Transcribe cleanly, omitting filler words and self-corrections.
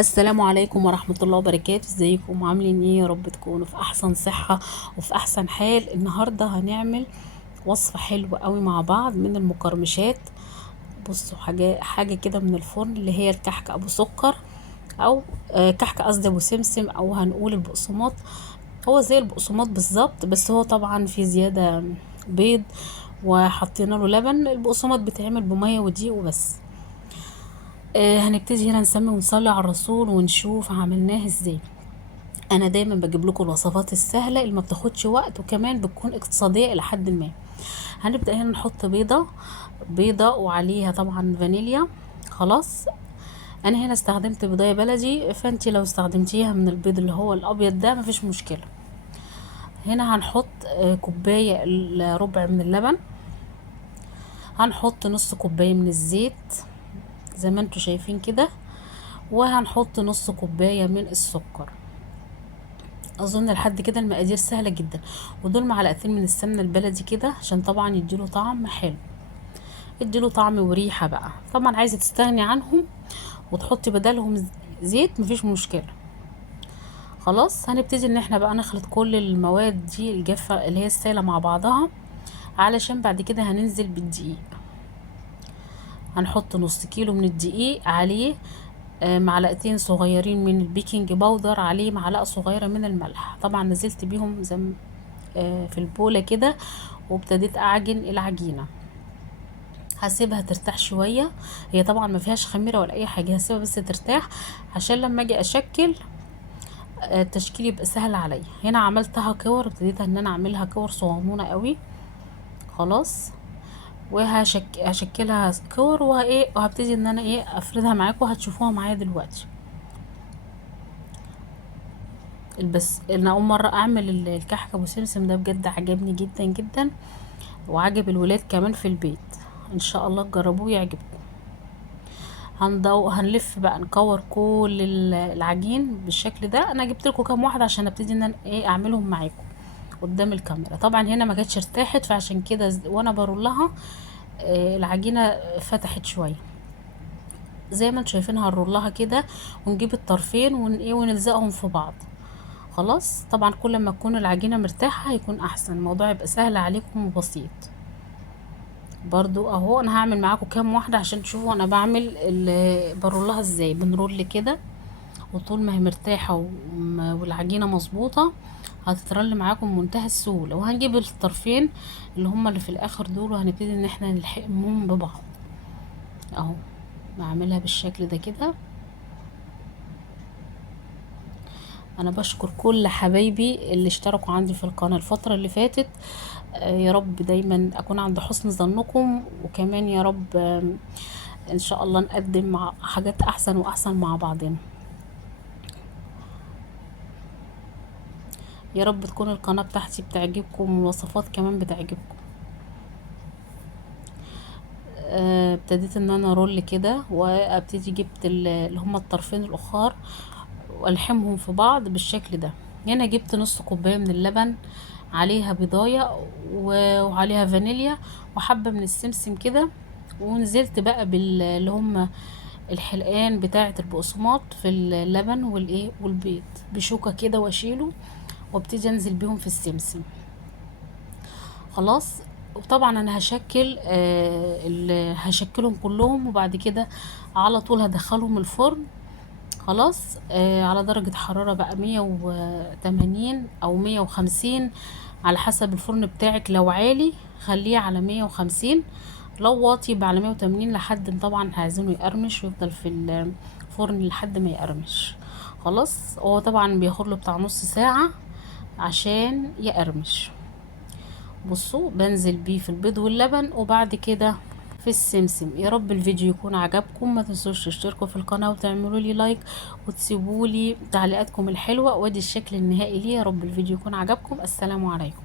السلام عليكم ورحمة الله وبركاته. ازيكم عاملين ايه؟ يا رب تكونوا في احسن صحة وفي احسن حال. النهاردة هنعمل وصفة حلوة قوي مع بعض من المقرمشات. بصوا، حاجة كده من الفرن، اللي هي الكحك ابو سكر، او كحك قصدي ابو سمسم، او هنقول البقسماط. هو زي البقسماط بالظبط، بس هو طبعا في زيادة بيض وحطينا له لبن. البقسماط بيتعمل بمية ودقيق وبس. هنبتدي هنا نسمي ونصلي على الرسول ونشوف عملناه ازاي. انا دايما بجيب لكم الوصفات السهله اللي ما بتاخدش وقت وكمان بتكون اقتصاديه الى حد ما. هنبدا هنا نحط بيضه وعليها طبعا فانيليا. خلاص، انا هنا استخدمت بيضايه بلدي، فانتي لو استخدمتيها من البيض اللي هو الابيض ده مفيش مشكله. هنا هنحط كوبايه الا ربع من اللبن. هنحط نص كوبايه من الزيت زي ما انتوا شايفين كده، وهنحط نص كوبايه من السكر. اظن لحد كده المقادير سهله جدا. ودول معلقتين من السمنه البلدي كده، عشان طبعا يديله طعم حلو، يديله طعم وريحه. بقى طبعا عايزه تستغني عنهم وتحطي بدلهم زيت مفيش مشكله. خلاص، هنبتدي ان احنا بقى نخلط كل المواد دي الجافه اللي هي السائله مع بعضها، علشان بعد كده هننزل بالدقيق. هنحط نص كيلو من الدقيق، عليه معلقتين صغيرين من البيكنج باودر، عليه معلقه صغيره من الملح. طبعا نزلت بيهم زي في البولة كده، وابتديت اعجن العجينة. هسيبها ترتاح شوية، هي طبعا ما فيهاش خميرة ولا اي حاجة، هسيبها بس ترتاح عشان لما اجي اشكل التشكيل يبقى سهل عليا. هنا عملتها كور، ابتديت ان انا اعملها كور صغنونة قوي. خلاص، هشكلها كور وهبتدي ان انا افردها معاكم وهتشوفوها معايا دلوقتي. بس انا اول مره اعمل الكحك ابو سمسم ده، بجد عجبني جدا جدا، وعجب الولاد كمان في البيت. ان شاء الله تجربوه يعجبكم. هنلف بقى نكور كل العجين بالشكل ده. انا جبت لكم كام واحده عشان ابتدي ان انا اعملهم معاكم قدام الكاميرا. طبعا هنا ما كانتش ارتاحت، فعشان كده وانا برولها العجينه فتحت شويه. زي ما انتم شايفينها هنرولها كده، ونجيب الطرفين ونلزقهم في بعض. خلاص، طبعا كل ما تكون العجينه مرتاحه هيكون احسن، الموضوع يبقى سهل عليكم وبسيط. برضو اهو انا هعمل معاكم كام واحده عشان تشوفوا انا بعمل برولها ازاي. بنرول كده، وطول ما هي مرتاحه والعجينه مظبوطه هتترل معاكم بمنتهى السهوله. وهنجيب الطرفين اللي هما اللي في الاخر دول، وهنبتدي ان احنا نلحقهم ببعض. اهو بعملها بالشكل ده كده. انا بشكر كل حبايبي اللي اشتركوا عندي في القناه الفتره اللي فاتت. يا رب دايما اكون عند حسن ظنكم، وكمان يا رب ان شاء الله نقدم مع حاجات احسن واحسن مع بعضنا. يا رب تكون القناة بتاعتي بتعجبكم والوصفات كمان بتعجبكم. ابتديت ان انا رول كده، وابتدي جبت اللي هما الطرفين الاخر والحمهم في بعض بالشكل ده. هنا جبت نص كوباية من اللبن، عليها بيضاية وعليها فانيليا وحبة من السمسم كده، ونزلت بقى اللي هما الحلقان بتاعة البقسماط في اللبن والبيض بشوكة كده، واشيله وابتدي انزل بيهم في السمسم. خلاص، وطبعا انا هشكلهم كلهم، وبعد كده على طول هدخلهم الفرن. خلاص، على درجة حرارة بقى 180 او 150 على حسب الفرن بتاعك. لو عالي خليه على 150، لو واطي يبقى على 180، لحد طبعا عايزينه يقرمش ويفضل في الفرن لحد ما يقرمش. خلاص، هو طبعا بياخد له بتاع نص ساعة عشان يقرمش. بصوا، بنزل بيه في البيض واللبن، وبعد كده في السمسم. يا رب الفيديو يكون عجبكم، ما تنسوش تشتركوا في القناة وتعملوا لي لايك وتسيبوا لي تعليقاتكم الحلوة، وادي الشكل النهائي ليه. يا رب الفيديو يكون عجبكم. السلام عليكم.